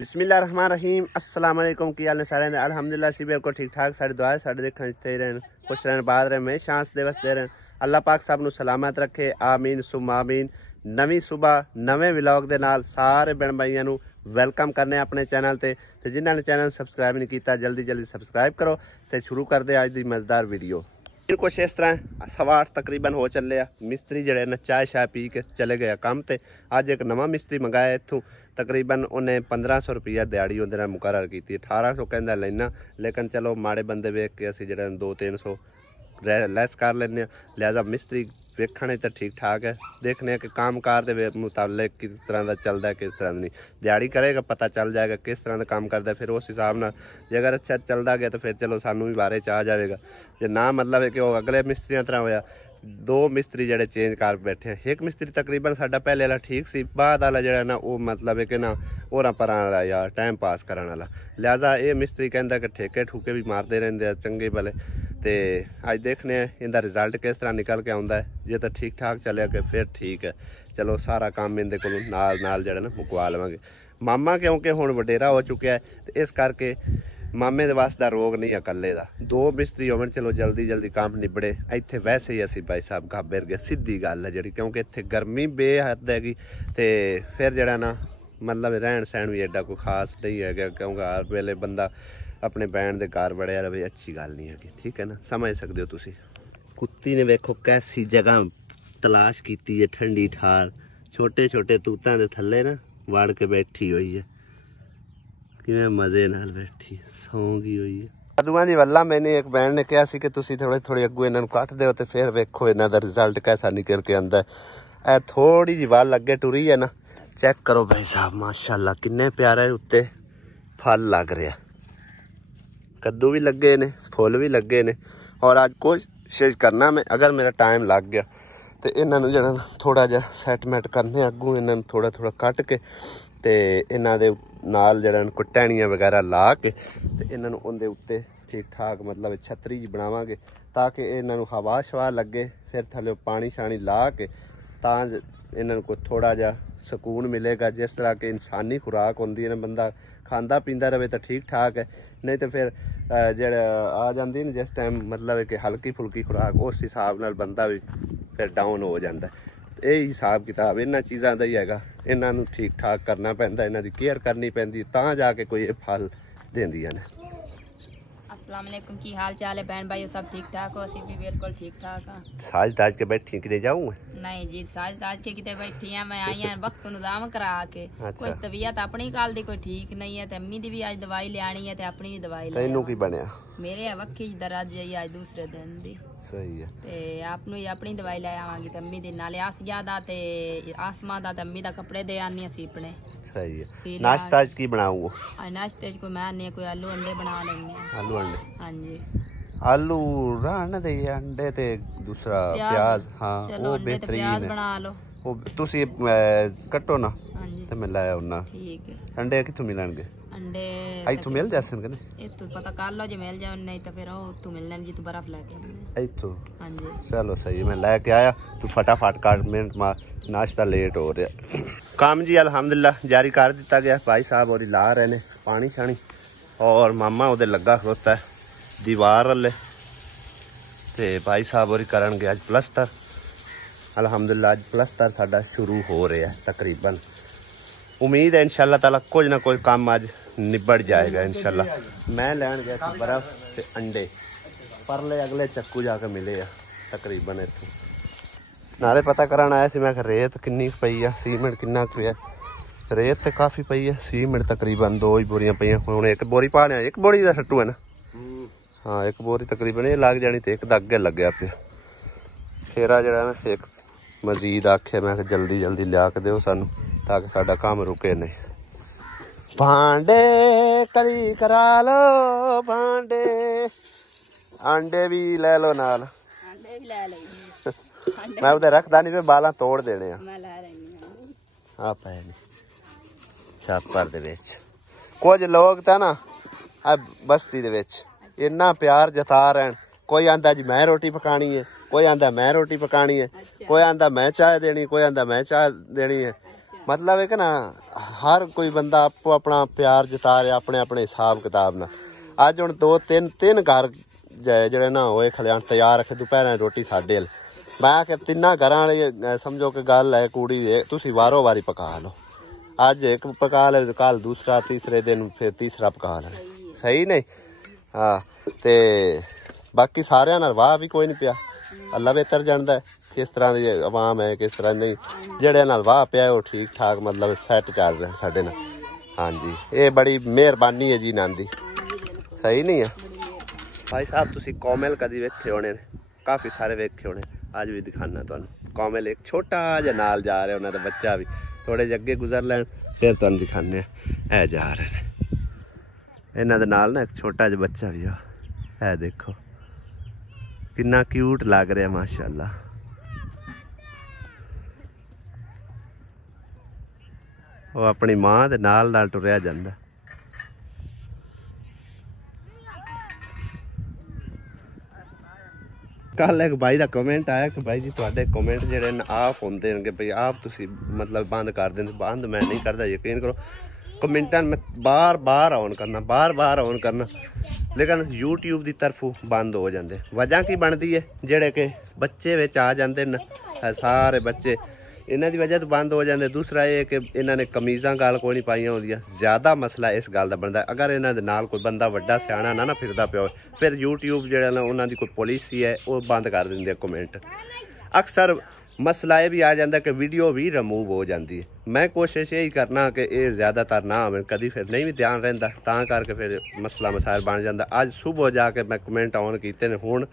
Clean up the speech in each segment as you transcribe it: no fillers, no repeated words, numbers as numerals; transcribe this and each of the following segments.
बिस्मिल्लाहिर्रहमानिर्रहीम अस्सलाम वालेकुम की हाल ने सारे ने अल्हम्दुलिल्लाह सी बिल्कुल ठीक ठाक साडे दुआ है साडे देखण थे रहन खुश रहन बाद रहे में शांस दिवस दे रहन अल्लाह पाक सब नु सलामत रखे आमीन सुम आमीन। नवी सुबह नवे व्लॉग दे नाल सारे बहन भाइयों नु वेलकम करने अपने चैनल ते जिन्हां ने चैनल सबसक्राइब नहीं किया जल्दी जल्दी सबसक्राइब करो ते शुरू कर दे अज दी मजेदार वीडियो। कुछ इस तरह 8:15 तकरीबन हो चले मिस्त्री जड़े न चाय शाय पी के चले गए काम ते अज एक नवा मिस्त्री मंगाया इत्थों तकरीबन उन्हें 1500 रुपया दिहाड़ी उहदे नाल मुकर्रर की 1800 कहंदा लेना लेकिन चलो माड़े बंदे वेख के असीं जिहड़े 200-300 लैस कर लें लिहाजा मिस्त्री वेखने तो ठीक ठाक है देखने कि काम कार के मुताबिक किस तरह का चलता है किस तरह नहीं दिहाड़ी करेगा पता चल जाएगा किस तरह का काम करता है फिर उस हिसाब न जे अगर अच्छा चलता गया तो फिर चलो सानू भी बारे च आ जाएगा जे ना मतलब है कि वो अगले मिस्त्रियों तरह होया 2 मिस्त्री जड़े चेंज कर बैठे एक मिस्त्री तकरीबन साडा पहले वाला ठीक सी बाद वाला जड़ा ना वो मतलब है कि ना होर पर वाला यार टाइम पास करने वाला लिहाजा ये मिस्त्री कहता कि ठेके ठूके भी मारते रहते चंगे भले तो अज देखने इनका रिजल्ट किस तरह निकल के आता है जे तो ठीक ठाक चलिया कि फिर ठीक है चलो सारा काम इनके को नाल जड़ा ना मुकवा लवेंगे। मामा क्योंकि हुण वडेरा हो चुका है तो इस करके मामे दे वास्ते रोग नहीं अकले का 2 मिस्त्री होवन चलो जल्दी जल्दी काम निबड़े इत्थे वैसे ही असी भाई साहब घाबेर गए सीधी गल है जी क्योंकि इत्थे गर्मी बेहद हैगी तो फिर जड़ा ना मतलब रहन सहन भी एडा कोई खास नहीं है क्योंकि हर वेले बंदा अपने बैन के घर बड़िया रहे अच्छी गल नहीं है ठीक है ना समझ सकते हो तुसी। कुत्ती ने वेखो कैसी जगह तलाश की है ठंडी ठार छोटे छोटे तूतां दे थल्ले ना वड़ के बैठी हुई है कि मजे नाल बैठी सौंगी हुई है। कदुआं दी वल्ला मैंने एक बहन ने कहा सी कि तुसी थोड़े थोड़े अगू इन्हां नूं कट दिओ ते फिर वेखो इन्हां दा रिजल्ट कैसा निकल के आंदा है। ए थोड़ी जी वल अगे टुरी है ना चेक करो भाई साहब माशाअल्लाह किन्ने प्यारे उत्ते फल लग रहा कद्दू भी लगे ने फुल भी लगे ने और अज कोशिश करना मैं अगर मेरा टाइम लग गया तो इन्हां नूं जड़ा थोड़ा जा सैटमेंट करने अगू इन्हां नूं थोड़ा थोड़ा कट के ते इन्हां दे नाल जड़ा कोई टहनियां वगैरह ला के ते इन्हां नूं उहदे उत्ते ठीक ठाक मतलब छतरी जी बनावांगे ताकि इन्हां नूं हवा शवा लगे फिर थल्ले पानी शानी ला के तां इन्हां नूं कोई थोड़ा जा सुकून मिलेगा जिस तरह की इंसानी खुराक होंदी है ना बंदा खांदा पींदा रहे तो ठीक ठाक है नहीं तो फिर जेड़ा आ जाती ना जिस टाइम मतलब कि हल्की फुल्की खुराक उस हिसाब नाल बंदा भी फिर डाउन हो जाता है। यही हिसाब किताब इन्हां चीज़ों का ही हैगा इन्हां नूं ठीक ठाक करना पैंदा इन्हां दी केयर करनी पैंदी तां जाके कोई ये फल देंदियां ने। अस्सलाम वालेकुम की हाल चाल है बहन भाई सब ठीक ठाक हो असी भी बिल्कुल ठीक ठाक हाँ। साज दाज के बैठी किते जाऊँ नहीं जी साज दाज के किते बैठी हैं मैं आई हैं वक्त निजाम करा के अच्छा। कुछ तबीयत अपनी काल दी कोई ठीक नहीं है ते अम्मी दी भी आज दवाई लियानी है ते अपनी भी दवाई तैनू की बनया मेरे वक्की दर्द है आज दूसरे दिन दी सही है ते आपनू ही अपनी दवाई ले आवांगी ते अम्मी दी नाले आसिया दा ते आसमा दा ते अम्मी दा कपड़े दे आनी असी अपने सही है। नाश्ता की बनाऊँ आज नाश्ते कोई मैं नहीं कोई आलू अंडे बना लेंगे आलू अंडे हाँ जी आलू रहने दे अंडे ते दूसरा प्याज हाँ वो बेहतरीन है बना लो वो तुसी कट्टो ना हाँ जी ते मैं लाया उन्ना ठीक है अंडे कित्थों मिलणगे अंडे इत्थों मिल जासन कने इत्थों पता कर लो जे मिल जाओ नहीं तो फिर उत्थों मिलने जी तू बर्फ लेके इत्थों हाँ जी चलो सही मैं लेके आया तू फटाफट काट मिनट मार नाश्ता लेट हो रहा काम जी अल्हम्दुलिल्लाह जारी कर दिता गया भाई साहब और ला रहे ने पानी शानी और मामा उधर लगा खलोता है दीवार वाले ते भाई साहब और करन गया अज प्लस्तर अल्हम्दुलिल्लाह अज प्लस्तर साडा शुरू हो रहा है तकरीबन उम्मीद है इंशाल्लाह ताला कुछ ना कोई काम अज निबड़ जाएगा इंशाल्लाह। मैं लैन गया था बर्फ ते अंडे परले अगले चक्कू जाके मिले आ तकरीबन इत्थों नाले पता कराना आया सी मैं रेत किन्नी पई आ सीमेंट किन्ना पिया रेत तो काफ़ी पई है सीमेंट तकरीबन 2 ही बोरियां पईयां हुण एक बोरी पाने एक बोरी दा सट्टू है ना हाँ एक बोरी तकरीबन ये लग जानी तो एक दा अगे लग्या पिया फेरा जड़ा ना एक मजीद आखे मैं जल्दी जल्दी लिया के दो सानू ताकि साडा काम रुके नहीं। भांडे करी करा लो भांडे अंडे भी ले लो नाल अंडे भी ले लो मैं उधर रखदा नहीं बाला तोड़ देने आ पे छापर दे विच कुछ लोग तां ना बस्ती दे विच इन्ना प्यार जता रहे कोई आंदा जी मैं रोटी पकानी है कोई आंदा मैं रोटी पकानी है कोई आंदा मैं चाय देनी कोई आंदा मैं चाय देनी है मतलब है कि ना हर कोई बंदा आपो अपना प्यार जता रहा अपने अपने हिसाब किताब ना। अज हुण 2-3 घर जेह्ड़े ना होए खलियान तैयार रखे दोपहर रोटी साडे मैं आख्या तिन्ना घर वाले समझो कि गल है कुड़ी तुसी वारो वारी पका लो। अज एक पका ले कल दूसरा तीसरे दिन फिर तीसरा पका ले सही नहीं। हाँ ते बाकी सारे नाल वाह भी कोई नहीं पिया अल्लाह बेहतर जानदा है किस तरह की आवाम है किस तरह नहीं। जेड़े नाल वाह पिया वो ठीक ठाक मतलब सैट चल रहे साडे नाल। हाँ जी ये बड़ी मेहरबानी है जी नां दी सही नहीं है। भाई साहब तुसी कोमल कदी वेखे होने काफ़ी सारे वेखे होने अज भी दिखाना तुहानू। कोमल एक छोटा जिहा नाल जा रहा उन्होंने बच्चा भी थोड़े जे अगे गुजर लैन फिर तुहानू दिखाने ऐ जा रहे हैं। इन्हां दे नाल ना एक छोटा जिहा बच्चा भी है देखो कितना क्यूट लग रहा माशाअल्लाह। वो अपनी मां दे नाल टुरिया जांदा। कल एक भाई का कमेंट आया कि भाई जी तुहाडे कमेंट जेहड़े आप होंदे ने भाई आप तुसी मतलब बंद कर देंदे। बंद मैं नहीं करता यकीन करो कमेंटां में बार बार ऑन करना लेकिन यूट्यूब की तरफों बंद हो जाते। वजह की बनती है जेड़े कि बच्चे विच आ जाते न सारे बच्चे इन्हां दी वजह तो बंद हो जाते। दूसरा ये कि इन्होंने कमीज़ां गाल कोई नहीं पाइयां होंदियां ज़्यादा मसला इस गल का बनता। अगर इन्हां दे नाल कोई बंदा वड्डा सियाणा ना फिरदा पिया फिर यूट्यूब जेड़ा ना उन्हां दी कोई पॉलिसी है वो बंद कर देंदे कमेंट। अक्सर मसला ये भी आ जाता कि वीडियो भी रिमूव हो जाती है। मैं कोशिश यही करना कि ये ज़्यादातर ना आवे कभी फिर नहीं भी ध्यान रहिंदा तां करके फिर मसला मसाइल बन जाता। अज सुबह जाके मैं कमेंट ऑन किए हुण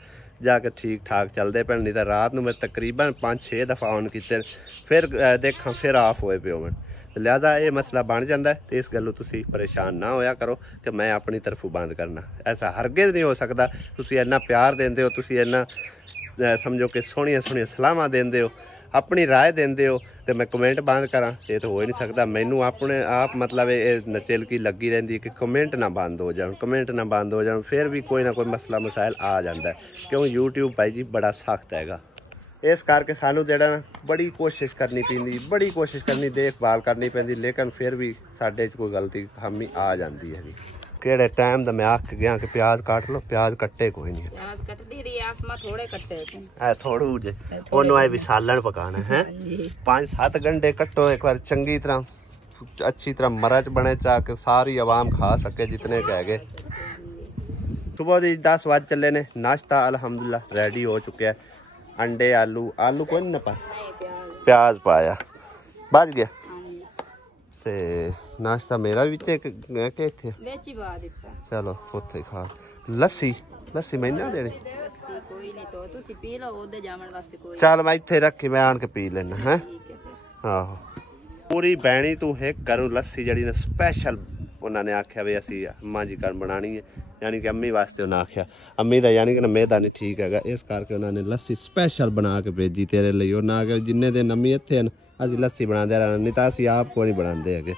जाके ठीक ठाक चलते पे नहीं तो रात में मैं तकरीबन 5-6 दफ़ा ऑन किए फिर देखा फिर ऑफ होए पे मैं। लिहाजा ये मसला बन जाता है तो इस गलों तुसी परेशान ना होया करो कि मैं अपनी तरफों बंद करना। ऐसा हरगिज़ नहीं हो सकता। तुसी इन्ना प्यार देंदे हो तुसी इन्ना समझो कि सोहणियां सोहणियां सलाहां देंदे हो अपनी राय देंदे हो तो मैं कमेंट बंद करा ये तो हो ही नहीं सकता। मैनू अपने आप मतलब ये नचेलकी लगी रही कि कमेंट ना बंद हो जाए कमेंट ना बंद हो जाए फिर भी कोई ना कोई मसला मसाइल आ जाता है क्यों यूट्यूब भाई जी बड़ा सख्त हैगा। इस करके सानू जेड़ा ना बड़ी कोशिश करनी पैंदी बड़ी कोशिश करनी देखभाल करनी पैंदी लेकिन फिर भी साडे च कोई गलती खामी आ जाती है। केड़े टाइम दा मैं आख गया कि प्याज काट लो प्याज कट्टे कोई नहीं प्याज कटदी रही आसमा थोड़े कट्टे ऐ थोड़ू जे ओनू ऐ भी सालन पकाना है 5-7 घंटे कट्टो एक बार चंगी तरह अच्छी तरह मरच बने चाके सारी आवाम खा सके जितने कह गए। सुबह दी 10 बज चले ने नाश्ता अल्हम्दुलिल्लाह रेडी हो चुका है। अंडे आलू कोई नहीं पा प्याज पाया बच गया ते नाश्ता मेरा भी चलो उत्थे खा लस्सी मैं ना देनी चल मैं इत्थे रखी मैं आन के पी लेना है। आहो पूरी बैणी तू एक करूँ लस्सी जड़ी ने स्पैशल उन्होंने आख्या भी असी अम्मा जी घर बनानी है यानी कि अम्मी वास्ते उन्हें आख्या अम्मी का यानी कि ना मेदा नहीं ठीक है इस करके उन्होंने लस्सी स्पैशल बना के भेजी तेरे लिए उन्हें आख्या जिन्ने दिन अम्मी इत्थे हैं असी लस्सी बनाते रहना नहीं तो असी आप को नहीं बनाते है।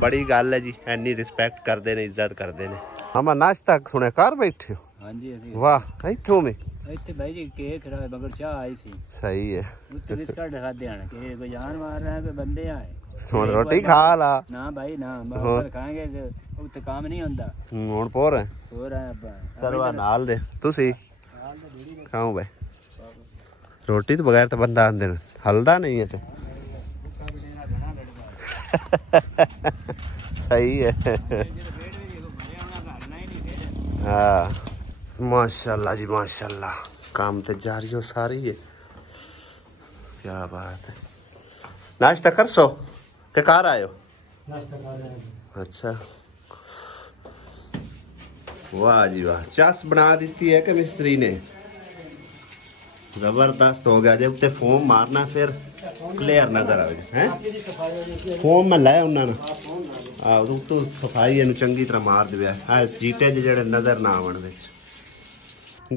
बड़ी गल है जी इन्नी रिस्पैक्ट करते ने इज्जत करते ने। अम्मा नाश्ता सुने घर बैठे हो? हाँ जी वाह इत्थों में इत्थे भाई जी केक मगर चाह आई सी सही है उत्ते बिस्कुट खादे आने के कोई जान मार रहा है कोई बंदे आए हुण रोटी खा ला ना भाई ना बाहर खाएंगे उत्ते काम नहीं होंदा हुण पोर है अब्बा चलो नाल दे तुसी खाओ भाई रोटी तो बगैर तो बंदा आंदे हलदा नहीं है ते सही है। हाँ माशाल्लाह जी माशाल्लाह काम तो जारी हो सारी है क्या बात है। नाश्ता कर सो के कार आयो अच्छा वाह जी वाह चास बना दी है कि मिस्त्री ने जबरदस्त हो गया जब ते फोम मारना फिर क्लियर नजर आए हैं फोम में लाया उन्होंने तू सफाई इन चंगी तरह मार दिया है चीटे जेड़े नजर ना आवन विच।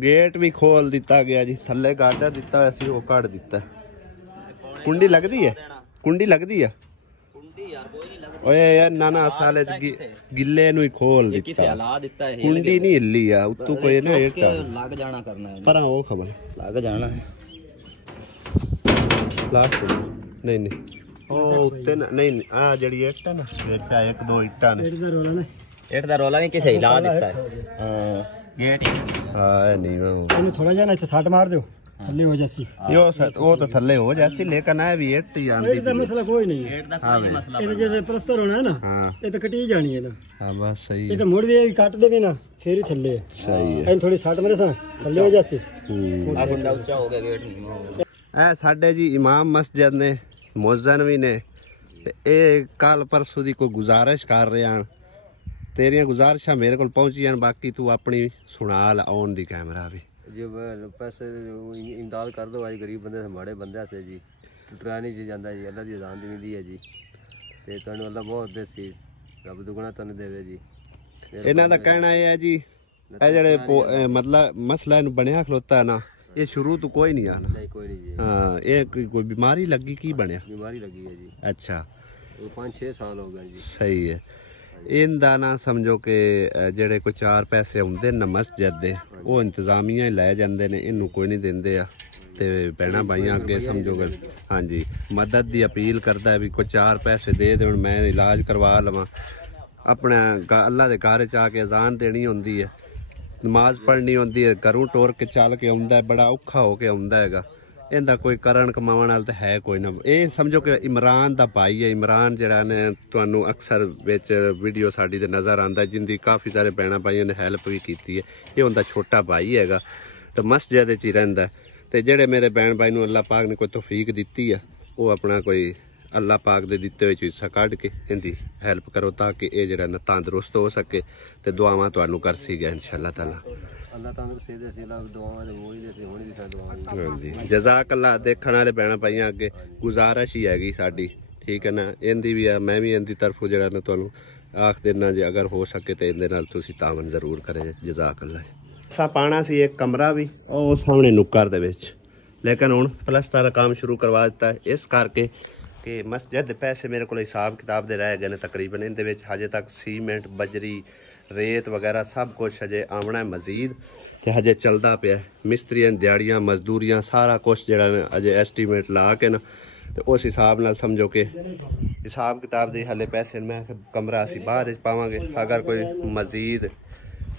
गेट भी खोल दिता गया जी थले गार्डर दिता सी वो कट दिता कुंडी लगती है कुंडी लगती है ओए यार ना साले गिल्ले नु ही खोल दिता हिला दिता है कुंडी नहीं हिली है उत्तों कोई ना हेठ लग जाना करना है पर वो खबर लग जाना है लास्ट नहीं ਉਹ ਉੱਤੇ ਨਹੀਂ ਆ ਜਿਹੜੀ ਇੱਟ ਹੈ ਨਾ ਵਿੱਚ ਆ ਇੱਕ ਦੋ ਇੱਟਾਂ ਨੇ ਇੱਟ ਦਾ ਰੋਲਾ ਨਹੀਂ ਕਿਸੇ ਲਾ ਦਿੱਤਾ ਹਾਂ ਗੇਟ ਹਾਂ ਨਹੀਂ ਇਹਨੂੰ ਥੋੜਾ ਜਿਹਾ ਨਾ ਇੱਥੇ ਸੱਟ ਮਾਰ ਦਿਓ ਥੱਲੇ ਹੋ ਜਾਸੀ ਉਹ ਤਾਂ ਥੱਲੇ ਹੋ ਜਾਸੀ ਲੇਕਿਨ ਇਹ ਵੀ ਇੱਟ ਹੀ ਆਂਦੀ ਇਹਦਾ ਮਸਲਾ ਕੋਈ ਨਹੀਂ ਹੈ ਗੇਟ ਦਾ ਕੋਈ ਮਸਲਾ ਇਹਦੇ ਜੇ ਪਲਸਤਰ ਹੋਣਾ ਹੈ ਨਾ ਹਾਂ ਇਹ ਤਾਂ ਕਟੀ ਜਾਣੀ ਹੈ ਨਾ ਹਾਂ ਬਸ ਸਹੀ ਇਹ ਤਾਂ ਮੁੜ ਵੀ ਕੱਟ ਦੇਵੇ ਨਾ ਫੇਰ ਹੀ ਥੱਲੇ ਹੈ ਸਹੀ ਹੈ ਇਹਨੂੰ ਥੋੜੀ ਸੱਟ ਮਾਰੇ ਸਾਂ ਥੱਲੇ ਹੋ ਜਾਸੀ ਆ ਗੁੰਡਾ ਉੱਚਾ ਹੋ ਗਿਆ ਗੇਟ ਨਹੀਂ ਇਹ ਸਾਡੇ ਜੀ ਇਮਾਮ ਮਸਜਿਦ ਨੇ ਮੁਅੱਜ਼ਨ ਵੀ ਨੇ ਤੇ ਇਹ ਕੱਲ ਪਰਸੋਂ ਦੀ ਕੋਈ ਗੁਜ਼ਾਰਿਸ਼ ਕਰ ਰਹੇ ਹਨ ਤੇਰੀਆਂ ਗੁਜ਼ਾਰਿਸ਼ਾਂ ਮੇਰੇ ਕੋਲ ਪਹੁੰਚੀਆਂ ਬਾਕੀ ਤੂੰ ਆਪਣੀ ਸੁਣਾ ਲਾ ਆਉਣ ਦੀ ਕੈਮਰਾ ਵੀ जी पैसे इमदाद कर दो आज गरीब बंदे माड़े बंदे से जी टुटरानी च जाता जी अल्लाह की अजान मिलती है जी ते तुहानू अल्लाह बहुत देसी रब दुगना तुहानू देवे जी ਇਹਨਾਂ ਦਾ ਕਹਿਣਾ ਇਹ ਹੈ ਜੀ ਇਹ ਜਿਹੜੇ ਮਤਲਬ ਮਸਲਾ ਇਹਨੂੰ ਬਣਿਆ ਖਲੋਤਾ ਹੈ ਨਾ ਇਹ ਸ਼ੁਰੂ ਤੋਂ ਕੋਈ ਨਹੀਂ ਆਣਾ नहीं कोई नहीं जी ਹਾਂ ਇਹ ਕੋਈ ਬਿਮਾਰੀ ਲੱਗੀ ਕੀ ਬਣਿਆ बीमारी लगी है जी ਅੱਛਾ वो 5-6 साल हो गए जी ਸਹੀ ਹੈ ਇਹਦਾ ਨਾ ਸਮਝੋ ਕਿ ਜਿਹੜੇ ਕੋਈ 4 ਪੈਸੇ ਆਉਂਦੇ ਨੇ ਮਸਜਿਦ ਦੇ ਉਹ ਇੰਤਜ਼ਾਮੀਆਂ ਹੀ ਲੈ ਜਾਂਦੇ ਨੇ ਇਹਨੂੰ ਕੋਈ ਨਹੀਂ ਦਿੰਦੇ ਆ ਤੇ ਭੈਣਾਂ ਭਾਈਆਂ ਅੱਗੇ ਸਮਝੋਗੇ ਹਾਂਜੀ ਮਦਦ ਦੀ ਅਪੀਲ ਕਰਦਾ ਵੀ ਕੋਈ 4 ਪੈਸੇ ਦੇ ਦੇਣ ਮੈਂ ਇਲਾਜ ਕਰਵਾ ਲਵਾਂ ਆਪਣਾ ਅੱਲਾ ਦੇ ਘਰ ਚ ਆ ਕੇ ਅਜ਼ਾਨ ਦੇਣੀ ਹੁੰਦੀ ਹੈ ਨਮਾਜ਼ ਪੜ੍ਹਨੀ ਹੁੰਦੀ ਹੈ ਘਰੋਂ ਟੋਰ ਕੇ ਚੱਲ ਕੇ ਆਉਂਦਾ ਬੜਾ ਔਖਾ ਹੋ ਕੇ ਆਉਂਦਾ ਹੈਗਾ ਇਹਦਾ ਕੋਈ ਕਰਨ ਕਮਾਉਣ ਵਾਲਾ ਤਾਂ ਹੈ ਕੋਈ ਨਾ ਇਹ ਸਮਝੋ ਕਿ ਇਮਰਾਨ ਦਾ ਭਾਈ ਹੈ ਇਮਰਾਨ ਜਿਹੜਾ ਨੇ ਤੁਹਾਨੂੰ ਅਕਸਰ ਵਿੱਚ ਵੀਡੀਓ ਸਾਡੀ ਦੇ ਨਜ਼ਰ ਆਉਂਦਾ ਜਿੰਦੀ ਕਾਫੀ ਸਾਰੇ ਭੈਣਾਂ ਭਾਈਆਂ ਨੇ ਹੈਲਪ ਵੀ ਕੀਤੀ ਹੈ ਇਹ ਉਹਦਾ ਛੋਟਾ ਭਾਈ ਹੈਗਾ ਤੇ ਮਸਜਿਦ ਵਿੱਚ ਹੀ ਰਹਿੰਦਾ ਤੇ ਜਿਹੜੇ ਮੇਰੇ ਭੈਣ ਭਾਈ ਨੂੰ ਅੱਲਾਹ ਪਾਕ ਨੇ ਕੋਈ ਤੌਫੀਕ ਦਿੱਤੀ ਆ ਉਹ ਆਪਣਾ ਕੋਈ ਅੱਲਾਹ ਪਾਕ ਦੇ ਦਿੱਤੇ ਵਿੱਚ ਹਿੱਸਾ ਕੱਢ ਕੇ ਇਹਦੀ ਹੈਲਪ ਕਰੋ ਤਾਂ ਕਿ ਇਹ ਜਿਹੜਾ ਨਾ ਤੰਦਰੁਸਤ ਹੋ ਸਕੇ ਤੇ ਦੁਆਵਾਂ ਤੁਹਾਨੂੰ ਕਰ ਸੀਗਾ ਇਨਸ਼ਾਅੱਲਾ ਤਾਲਾ अल्लाह तंदुरुस्ती दे सी अल्लाह दुआवां दे मोही दे सी होनी दी सा दुआवां ਹਾਂਜੀ ਜਜ਼ਾਕ ਅੱਲਾ ਦੇਖਣ ਵਾਲੇ ਭੈਣਾਂ ਭਾਈਆਂ ਅੱਗੇ ਗੁਜ਼ਾਰਿਸ਼ ਹੀ ਹੈਗੀ ਸਾਡੀ ਠੀਕ ਹੈ ਨਾ ਇਹਦੀ ਵੀ ਆ ਮੈਂ ਵੀ ਇਹਦੀ ਤਰਫੋਂ ਜਿਹੜਾ ਨਾ ਤੁਹਾਨੂੰ ਆਖ ਦੇਣਾ ਜੇ ਅਗਰ ਹੋ ਸਕੇ ਤੇ ਇਹਦੇ ਨਾਲ ਤੁਸੀਂ ਤਾਵਨ ਜ਼ਰੂਰ ਕਰੇ ਜਜ਼ਾਕ ਅੱਲਾ ਸਾ ਪਾਣਾ ਸੀ ਇੱਕ ਕਮਰਾ ਵੀ ਉਹ ਸਾਹਮਣੇ ਨੁੱਕਰ ਦੇ ਵਿੱਚ ਲੇਕਿਨ ਹੁਣ ਪਲਸਤਰ ਦਾ ਕੰਮ ਸ਼ੁਰੂ ਕਰਵਾ ਦਿੱਤਾ ਹੈ ਇਸ ਕਰਕੇ ਕਿ ਮਸਜਿਦ ਦੇ ਪੈਸੇ ਮੇਰੇ ਕੋਲ ਹਿਸਾਬ ਕਿਤਾਬ ਦੇ ਰਹਿ ਗਏ ਨੇ ਤਕਰੀਬਨ ਇਹਦੇ ਵਿੱਚ ਹਜੇ ਤੱਕ ਸੀਮੈਂਟ ਬਜਰੀ रेत वगैरह सब कुछ हजे आना है मजीद ते हजे चलता पे मिस्त्रियां दिहाड़ियां मजदूरियां सारा कुछ जरा अजे एस्टीमेट ला के ना तो उस हिसाब नाल समझो कि हिसाब किताब दे हले पैसे मैं कमरा असी बाद पावांगे अगर कोई मजीद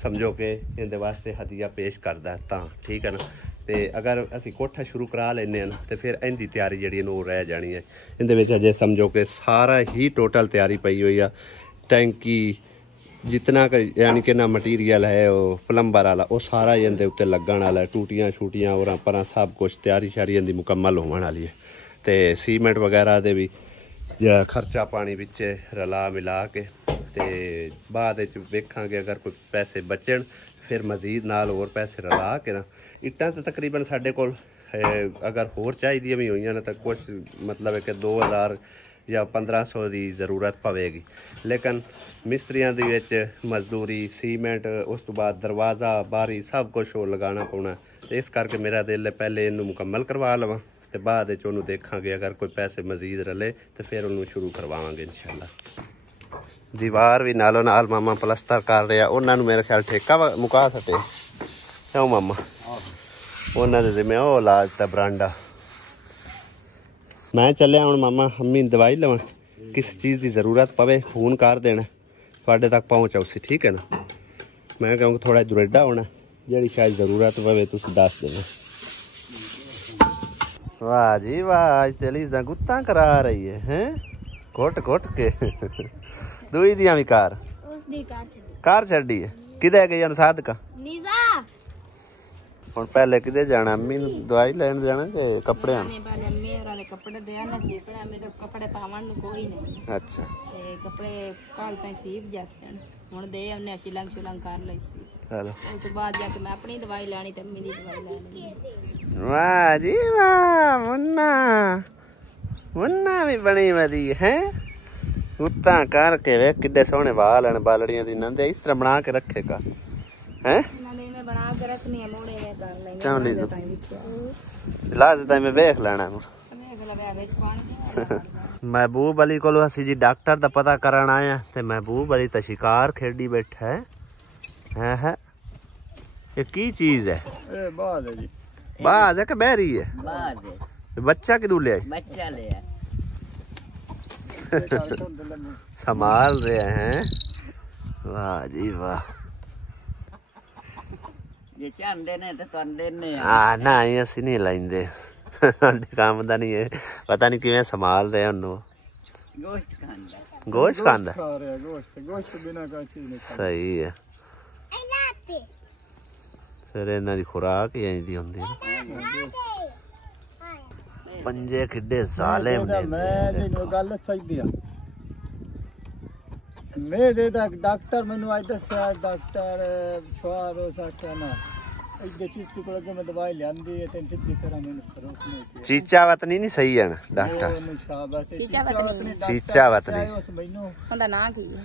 समझो कि इहदे वास्ते हदिया पेश करदा तां ठीक है ना ते अगर असी कोठा शुरू करा लेने ना तो फिर इहदी तैयारी जिहड़ी है रह जानी है इहदे विच अजे समझो कि सारा ही टोटल तैयारी पई हुई है टैंकी जितना का यानी कि ना मटीरियल है वो प्लंबर वाला वो सारा इहदे उत्ते लगन वाला टूटियां शूटियां और पर सब कुछ तैयारी शारी इहदी मुकम्मल होने वाली है ते सीमेंट वगैरह दे भी जो खर्चा पानी विच रला मिला के ते बाद विच वेखांगे अगर कोई पैसे बचन फिर मजीद नाल और पैसे रला के ना इट्टां ते तकरीबन साडे कोल अगर होर चाहिदियां भी होईयां ना तां कुछ मतलब है कि 2000 या 1500 की जरूरत पवेगी लेकिन मिस्त्रियां दी विच मजदूरी सीमेंट उस तो बाद दरवाज़ा बारी सब कुछ हो लगाना पौना इस करके मेरा दिल है पहले इनू मुकम्मल करवा लवां ते बाद विच उहनूं देखांगे अगर कोई पैसे मजीद रले तो फिर उन्होंने शुरू करवावांगे इंशाअल्लाह दीवार भी नालों नाल मामा पलस्तर कर रहा उन्होंने मेरे ख्याल ठेका मुका सटे क्यों मामा उन्होंने जिम्मे वो ला दिता बरांडा मैं चलिया हूँ मामा अम्मी दवाई लवां किस चीज़ की जरूरत पवे फोन कर देना थोड़े तक पहुँचा उसी ठीक है ना मैं कहूँगा थोड़ा दुरेडा होना जी शायद जरूरत पवे तुम दस देना वाह जी वाह चली गुत्ता करा रही है हैं घुट घुट के दुई दियां भी कार छड़ी है किदे गई सादका ਹੁਣ ਪਹਿਲੇ ਕਿਤੇ ਜਾਣਾ ਅੰਮੀ ਨੂੰ ਦਵਾਈ ਲੈਣ ਜਾਣਾ ਕਿ ਕੱਪੜੇ ਆਣ ਪਹਿਲੇ ਅੰਮੀ ਹੋਰਾਂ ਦੇ ਕੱਪੜੇ ਦੇ ਆਣਾ ਸੀ ਪਰ ਮੈਂ ਤਾਂ ਕੱਪੜੇ ਪਾਵਣ ਨੂੰ ਕੋਈ ਨਹੀਂ ਅੱਛਾ ਤੇ ਕੱਪੜੇ ਕੱਲ ਤਾਂ ਸੀਬ ਜਾਸਣ ਹੁਣ ਦੇ ਉਹਨੇ ਸ਼ਿਲੰਗ ਕਰ ਲਈ ਸੀ ਚਲੋ ਉਸ ਤੋਂ ਬਾਅਦ ਜਾ ਕੇ ਮੈਂ ਆਪਣੀ ਦਵਾਈ ਲੈਣੀ ਤੇ ਅੰਮੀ ਦੀ ਦਵਾਈ ਲੈਣੀ ਵਾਹ ਜੀ ਵਾਹ ਮੁੰਨਾ ਵੀ ਬਣੀ ਵਧੀ ਹੈ ਉੱਤਾਂ ਕਰਕੇ ਵੇ ਕਿੱਡੇ ਸੋਹਣੇ ਵਾਲ ਹਨ ਬਾਲੜੀਆਂ ਦੀ ਨੰਦੇ ਇਸ ਤਰ੍ਹਾਂ ਬਣਾ ਕੇ ਰੱਖੇਗਾ ਹੈ बना के रखनी है मोड़े कर लेंगे क्यों नहीं ला देता मैं देख लेना महबूब अली को असी जी डॉक्टर दा पता करन आया ते महबूब अली तो शिकार खेडी बैठा है ये की चीज है बाज है कि बहरी है बाज है बच्चा किदू ले बच्चा ले संभाल रहे हैं। वाह जी वाह। ये चांदे ने तो तुंदे ने ना ही असि नहीं लाइंदे काम दा नहीं है पता नहीं किवें संभाल रहे उन्होंने। गोश्त खांदा गोश्त खांदा खा रहा गोश्त बिना कोई चीज नहीं सही है। फिर इन्हां दी खुराक ही इंज दी हुंदी है। पंजे किड्डे जालिम ने। मैं तेनू गल सही आ मेरे दा डॉक्टर मैनू आज दस्या डॉक्टर छुआर हो सकता ना इधर चिश्ती को लगे मैं दवाई लियांदी है तेन सिद्धी करा मैनू फरोक नहीं चीचा वतनी नहीं सही है ना डॉक्टर शाबाश चीचा वतनी उस मैनू ਉਹਦਾ ਨਾਂ ਕੀ ਹੈ?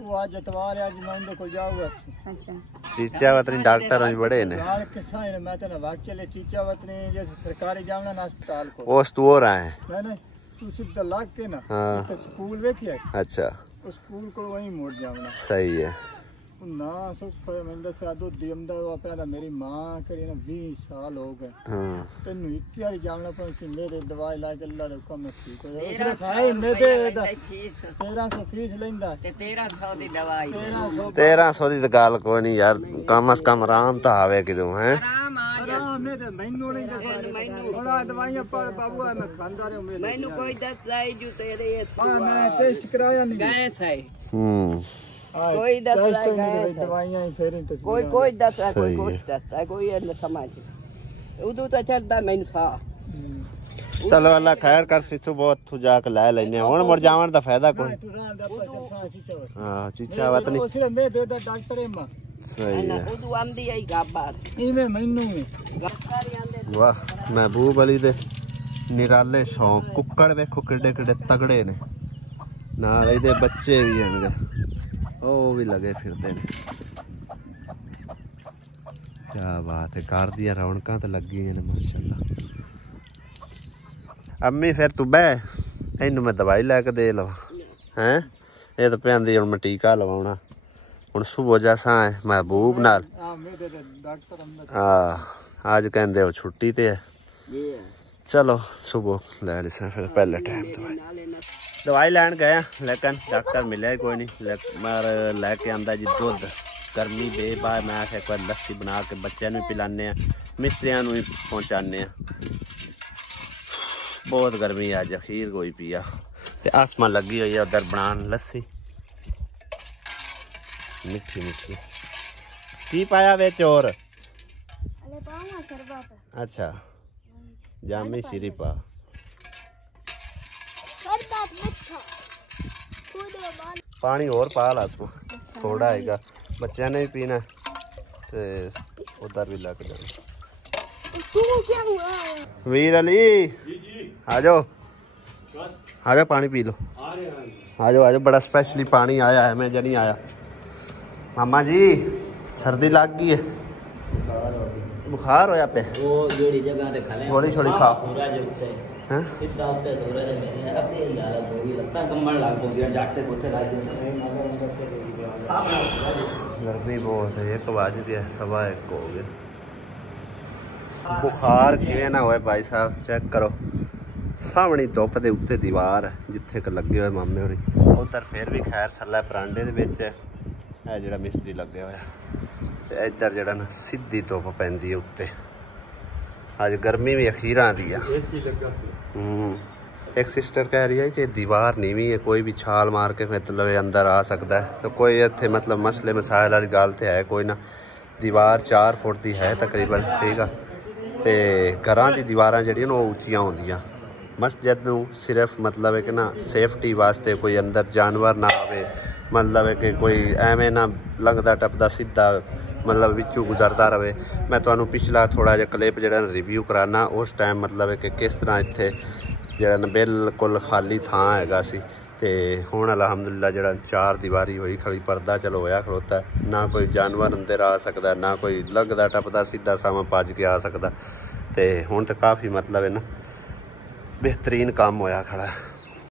वो आज इतवार है आज मैं उनके को जाऊंगा ਅੱਛਾ चीचा वतनी डॉक्टर अज बड़े ने हाल किस्सा है मैं तेन वाक्य ले चीचा वतनी जैसे सरकारी जावना ना अस्पताल को उस तू हो रहा है। नहीं तू सीधा लाग के ना हाँ। तो स्कूल वेखिए अच्छा उस स्कूल को वहीं मोड़ जावना सही है। ना सुख मैं दस्या दूध दिंदा वो पहला मेरी मां करी ना 20 साल हो गए हाँ तेनू एक बार जावना पड़ी मेरे दवाई ला के अल्लाह दे हुक्म में ठीक हो उसने खाए मेरे 1300 फीस लेंदा ते 1300 दी दवाई 1300 दी तो गल कोई नहीं यार कम से कम आराम तो आवे किदों है। आराम आ जा ने ते मैनू नहीं थोड़ा दवाइयां पर बाबू मैं खांदा रहा मेरे मैनू कोई दस लाई जू तेरे मैं टेस्ट कराया नहीं गए सही कोई दस दवाइयां फिर कोई दस कोई सही कुछ दस कोई न समझ उदू तो चलदा मैनू सा चलो अल्लाह खैर कर सिसु बहुत तू जाके लै लेने हुन मुड़ जावन दा फायदा कोई। हां चीचा वतनी उसने मैं दे दा डॉक्टर है मां सही है। उदू आंदी आई गाबार इवे मैनू वाह महबूब अली दे निराले शौक कुक्कड़ वेखो किड्डे किड्डे तगड़े ने नाल इहदे बच्चे भी हन ओ भी लगे फिरदे ने। क्या बात है घर दियां रौनकां ते लगी ने माशाअल्लाह। अम्मी फिर तू बह इनू मैं दवाई लैके दे लवा हैं ये तो पैंदी हुण मैं टीका लवाउणा हुण सुबह जैसा है महबूब नाल आज कहंदे ओ छुट्टी ते है चलो सुबह ले लिसा फिर पहले टाइम दवाई लैन गए लेकिन डॉक्टर मिले कोई नहीं मगर लैके आंदा जी दुध गर्मी बेबा मैं आखे एक बार लस्सी बना के बच्चों भी पिलाने मिस्त्रियां भी पहुँचाने बहुत गर्मी अज अखीर कोई पिया ते आसमा लगी हुई है उधर बनान लस्सी मिठी मिठी की पाया वे चोर अच्छा जामी सिरी पा पानी और पा ला थोड़ा आएगा बच्चों ने भी पीना ते उधर भी लग जाए। वीर अली आ जाओ पानी पी लो आ जाओ बड़ा स्पेशली पानी आया है मैं नहीं आया। मामा जी सर्दी लग गई है बुखार होया पे वो जेड़ी जगह ते खले थोड़ी थोड़ी खाओ सूरज उत्ते हैं सीधा उत्ते सूरज मेरे अपने हालत हो गई लगता कम्मण लग गया जाटे कोथे लग गए गर्मी बहुत है 1 बज गया 1:15 हो गया। बुखार किवें ना होए भाई साहब चेक करो सामने धुप दे उत्ते दीवार जिथे क लगे हुए मामे होरी उधर फिर भी खैर सल्ला परांडे दे विच है जिहड़ा मिस्त्री लगे होया ते इधर जिहड़ा ना सीधी धुप पैंदी है उत्ते अज गर्मी भी अखीरां दी आ। एक सिस्टर कह रही है कि दीवार नीवी है कोई भी छाल मार के मतलब अंदर आ सकता है तो कोई इत्थे मतलब मसले मसाइल वाली गल तो है कोई ना दीवार 4 फुट की है तकरीबन ठीक है तो घरां दी दीवारां जिहड़ियां वो उच्चियां होंदियां मस्जिद नूं सिर्फ मतलब है कि ना सेफ्टी वास्ते कोई अंदर जानवर ना आवे मतलब है कि कोई एवें ना लंघदा टपदा सीधा मतलब विचों गुजरता रहे। मैं तुहानूं पिछला थोड़ा जिहा क्लिप जिहड़ा रिव्यू कराना उस टाइम मतलब है कि किस तरह इत्थे जिहड़ा बिल्कुल खाली थां हैगा सी ते हुण अलहमदुलिल्लाह जिहड़ा 4 दीवारी होई खड़ी पर्दा चलो होया खड़ोता है ना कोई जानवर अंदर आ सकदा ना कोई लंघदा टपदा सीधा सामा भज के आ सकदा ते हुण तो काफ़ी मतलब है ना बेहतरीन काम होया खड़ा है।